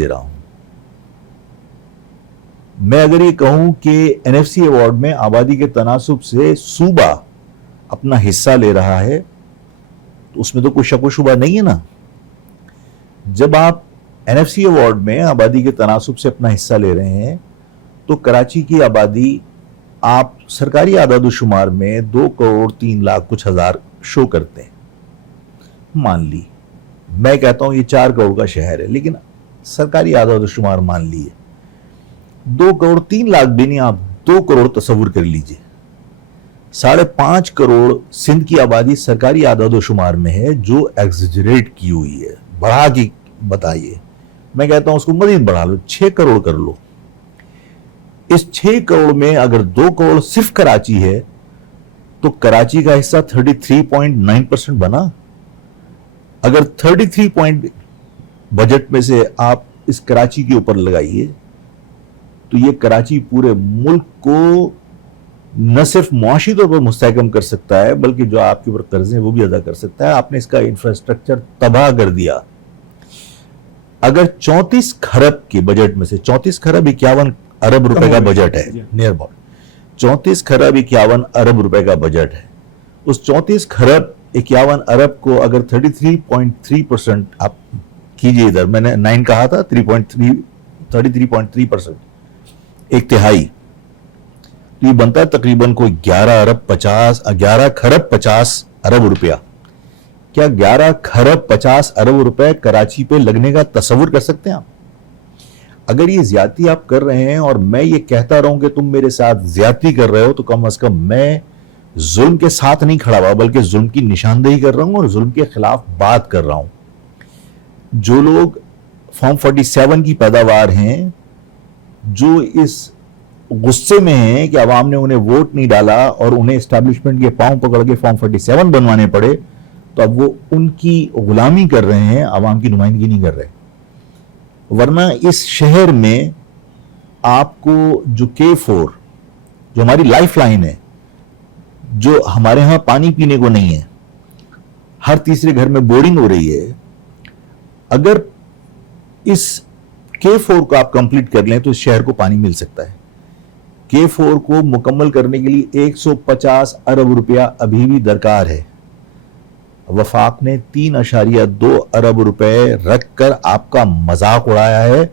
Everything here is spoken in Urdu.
دے رہا ہوں. میں اگر یہ کہوں کہ NFC ایوارڈ میں آبادی کے تناسب سے صوبہ اپنا حصہ لے رہا ہے تو اس میں تو کوئی شک و شبہ نہیں ہے نا. جب آپ NFC ایوارڈ میں آبادی کے تناسب سے اپنا حصہ لے رہے ہیں تو کراچی کی آبادی آپ سرکاری اعداد و شمار میں 2,03,00,000 کچھ ہزار شو کرتے ہیں. مان لی میں کہتا ہوں یہ 4 کروڑ کا شہر ہے, لیکن سرکاری اعداد و شمار مان لیے 2,03,00,000 بھی نہیں, آپ 2 کروڑ تصور کر لیجئے. 5.5 کروڑ سندھ کی آبادی سرکاری اعداد و شمار میں ہے جو ایگزیجریٹ کی ہوئی ہے, بڑھا کے بتائیے. میں کہتا ہوں اس کو مزید بڑھا لو, 6 کروڑ کر لو. اس 6 کروڑ میں اگر 2 کروڑ صرف کراچی ہے تو کراچی کا حصہ 33.9% بنا. اگر 33 بجٹ میں سے آپ اس کراچی کے اوپر لگائیے تو یہ کراچی پورے ملک کو نہ صرف معاشی طور پر مستحکم کر سکتا ہے بلکہ جو آپ کے اوپر قرض ہیں وہ بھی ادا کر سکتا ہے. آپ نے اس کا انفراسٹرکچر تباہ کر دیا. اگر 34 کھرب کے بجٹ میں سے 34 کھرب 51 ارب روپے کا بجٹ ہے, نیئر اباؤٹ 34 کھرب 51 ارب روپے کا بجٹ ہے. اس 34 کھرب 51 ارب کو اگر 33.3% آپ کیجئے, ادھر میں نے 9 کہا تھا, 33.3%, ایک تہائی, تو یہ بنتا ہے تقریباً کوئی 11 کھرب 50 ارب روپیہ. کیا 11 کھرب 50 ارب روپے کراچی پہ لگنے کا تصور کر سکتے ہیں آپ؟ اگر یہ زیادتی آپ کر رہے ہیں اور میں یہ کہتا رہوں کہ تم میرے ساتھ زیادتی کر رہے ہو تو کم از کم میں ظلم کے ساتھ نہیں کھڑا ہوا بلکہ ظلم کی نشاندہی کر رہا ہوں اور ظلم کے خلاف بات کر رہا ہوں. جو لوگ فارم 47 کی پیداوار ہیں, جو اس غصے میں ہیں کہ عوام نے انہیں ووٹ نہیں ڈالا اور انہیں اسٹیبلشمنٹ کے پاؤں پکڑ کے فارم 47 بنوانے پڑے, تو اب وہ ان کی غلامی کر رہے ہیں, عوام کی نمائندگی نہیں کر رہے. ورنہ اس شہر میں آپ کو جو K4 جو ہماری لائف لائن ہے, جو ہمارے ہاں پانی پینے کو نہیں ہے, ہر تیسرے گھر میں بورنگ ہو رہی ہے, اگر اس K4 کو آپ کمپلیٹ کر لیں تو اس شہر کو پانی مل سکتا ہے. K4 کو مکمل کرنے کے لیے 150 ارب روپیہ ابھی بھی درکار ہے. وفاق نے 3.2 ارب روپے رکھ کر آپ کا مذاق اڑایا ہے